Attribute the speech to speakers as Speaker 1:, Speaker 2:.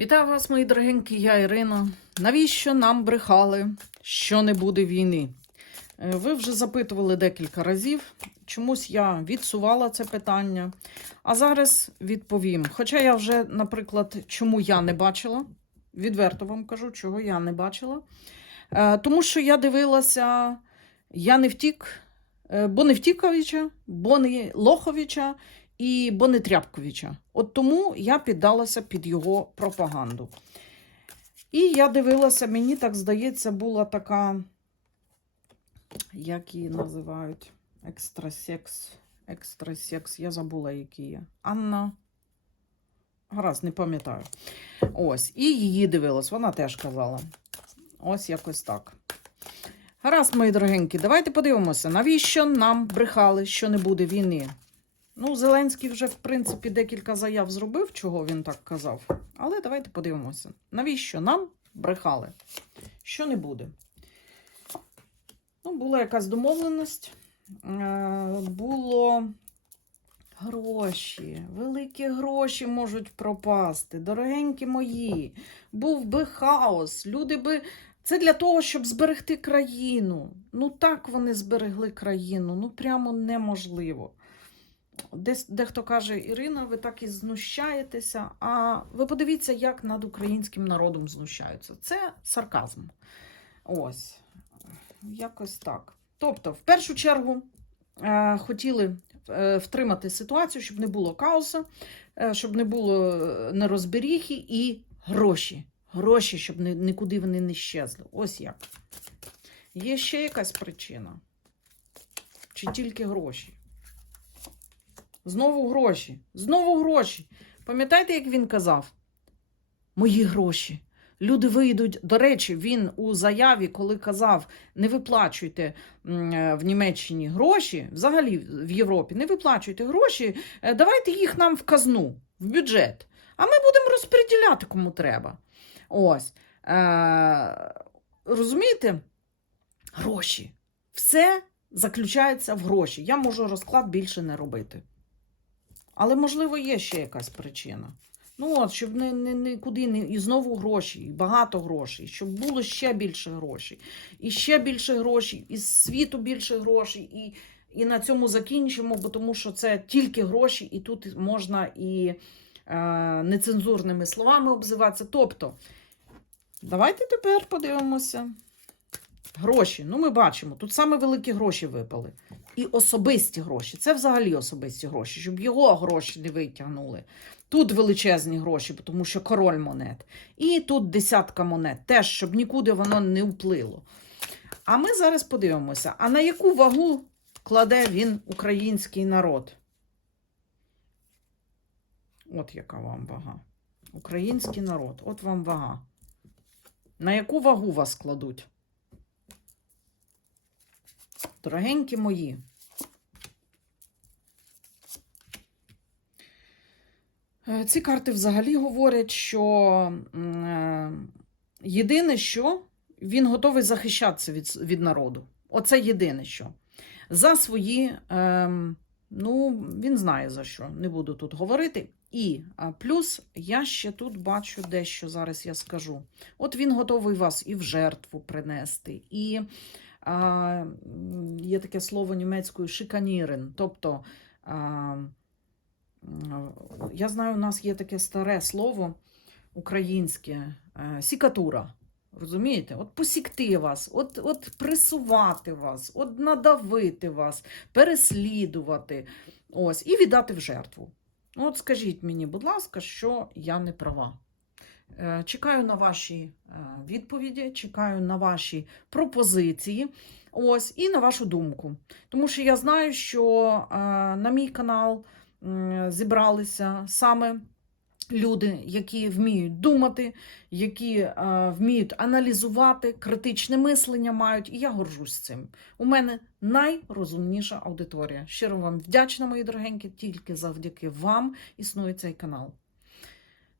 Speaker 1: Вітаю вас, мої дорогенькі, я Ірина. Навіщо нам брехали, що не буде війни? Е, Ви вже запитували декілька разів. Чомусь я відсувала це питання. А зараз відповім. Хоча я вже, наприклад, чому я не бачила, відверто вам кажу, чого я не бачила. Е, Тому що я дивилася, я не втік, е, бо не Втіковича, бо не Лоховича і бо. От тому я піддалася під його пропаганду. І я дивилася, мені так здається, була така, як її називають, екстрасекс. Екстрасекс, я забула, які є. Анна. Гаразд, не пам'ятаю. Ось, і її дивилась, вона теж казала. Ось якось так. Гаразд, мої дорогенькі, давайте подивимося, навіщо нам брехали, що не буде війни. Ну, Зеленський вже, в принципі, декілька заяв зробив, чого він так казав. Але давайте подивимося, навіщо нам брехали, що не буде. Ну, була якась домовленість. Е, Було гроші, великі гроші можуть пропасти, дорогенькі мої. Був би хаос, люди би. Це для того, щоб зберегти країну. Ну так вони зберегли країну, ну прямо неможливо. Десь дехто каже, Ірина, ви так і знущаєтеся. А ви подивіться, як над українським народом знущаються. Це сарказм. Ось, якось так. Тобто, в першу чергу е, хотіли е, втримати ситуацію, щоб не було хаосу, е, щоб не було е, нерозберіхи і гроші. Гроші, щоб ні, нікуди вони не щезли. Ось як. Є ще якась причина? Чи тільки гроші? Знову гроші. Знову гроші. Пам'ятаєте, як він казав? Мої гроші. Люди вийдуть. До речі, він у заяві, коли казав, не виплачуйте е, в Німеччині гроші, взагалі в Європі, не виплачуйте гроші, е, давайте їх нам в казну, в бюджет. А ми будемо розподіляти кому треба. Ось. Е, розумієте? Гроші. Все заключається в гроші. Я можу розклад більше не робити. Але, можливо, є ще якась причина. Ну, от, щоб не, не, нікуди не і знову гроші, і багато грошей, щоб було ще більше грошей, і ще більше грошей, і з світу більше грошей, і, і на цьому закінчимо, бо тому що це тільки гроші, і тут можна і е, нецензурними словами обзиватися. Тобто, давайте тепер подивимося. Гроші. Ну, ми бачимо, тут саме великі гроші випали. І особисті гроші. Це взагалі особисті гроші, щоб його гроші не витягнули. Тут величезні гроші, тому що король монет. І тут десятка монет, теж, щоб нікуди воно не вплило. А ми зараз подивимося, а на яку вагу кладе він український народ? От яка вам вага. Український народ, от вам вага. На яку вагу вас кладуть? Дорогенькі мої. Е, Ці карти взагалі говорять, що е, єдине, що він готовий захищатися від, від народу. Оце єдине, що. За свої, ем, ну, він знає за що, не буду тут говорити. І плюс я ще тут бачу дещо, зараз я скажу. От він готовий вас і в жертву принести, і а, є таке слово німецькою шиканірен. Тобто, а, я знаю, у нас є таке старе слово українське е, сікатура. Розумієте? От посікти вас, от, от пресувати вас, от надавити вас, переслідувати ось, і віддати в жертву. Ну, От скажіть мені, будь ласка, що я не права. Е, Чекаю на ваші е, відповіді, чекаю на ваші пропозиції. Ось, і на вашу думку. Тому що я знаю, що е, на мій канал зібралися саме люди, які вміють думати, які вміють аналізувати, критичне мислення мають, і я горжусь цим. У мене найрозумніша аудиторія. Щиро вам вдячна, мої дорогенькі, тільки завдяки вам існує цей канал.